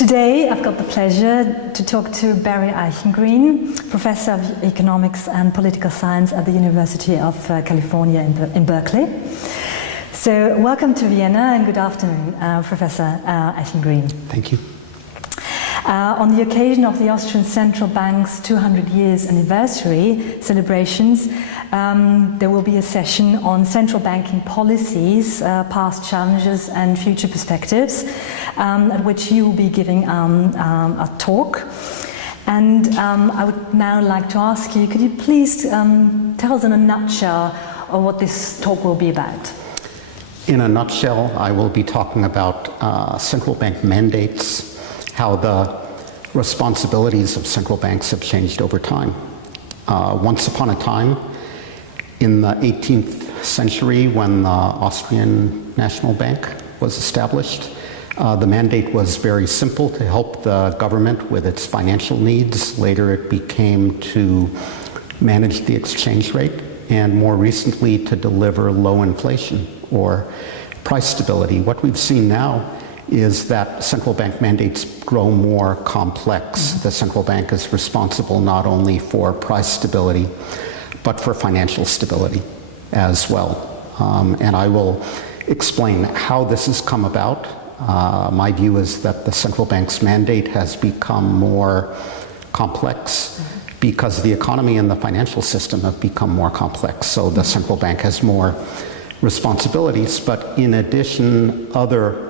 Today I've got the pleasure to talk to Barry Eichengreen, Professor of Economics and Political Science at the University of California in Berkeley. So welcome to Vienna and good afternoon, Professor Eichengreen. Thank you. On the occasion of the Austrian Central Bank's 200 years anniversary celebrations, there will be a session on central banking policies, past challenges and future perspectives, at which you will be giving a talk. And I would now like to ask you, could you please tell us in a nutshell what this talk will be about? In a nutshell, I will be talking about central bank mandates, how the responsibilities of central banks have changed over time. Once upon a time, in the 18th century, when the Austrian National Bank was established, the mandate was very simple: to help the government with its financial needs. Later it became to manage the exchange rate, and more recently to deliver low inflation or price stability. What we've seen now is that central bank mandates grow more complex. The central bank is responsible not only for price stability, but for financial stability as well. And I will explain how this has come about. My view is that the central bank's mandate has become more complex because the economy and the financial system have become more complex. So the central bank has more responsibilities, but in addition, other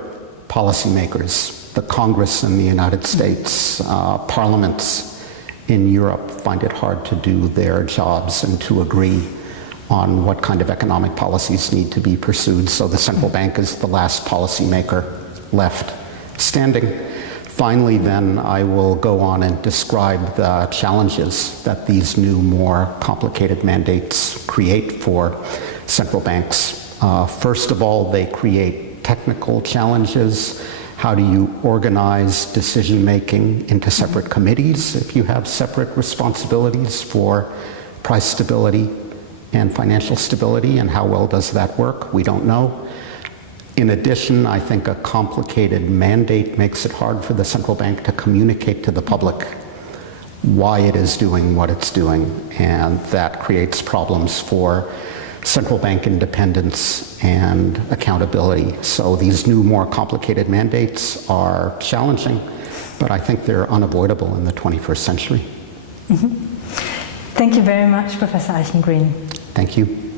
policymakers, the Congress in the United States, parliaments in Europe find it hard to do their jobs and to agree on what kind of economic policies need to be pursued. So the central bank is the last policymaker left standing. Finally, then, I will go on and describe the challenges that these new, more complicated mandates create for central banks. First of all, they create technical challenges. How do you organize decision-making into separate committees if you have separate responsibilities for price stability and financial stability, and how well does that work? We don't know. In addition, I think a complicated mandate makes it hard for the central bank to communicate to the public why it is doing what it's doing, and that creates problems for central bank independence and accountability. So these new, more complicated mandates are challenging, but I think they're unavoidable in the 21st century. Thank you very much, Professor Eichengreen. Thank you.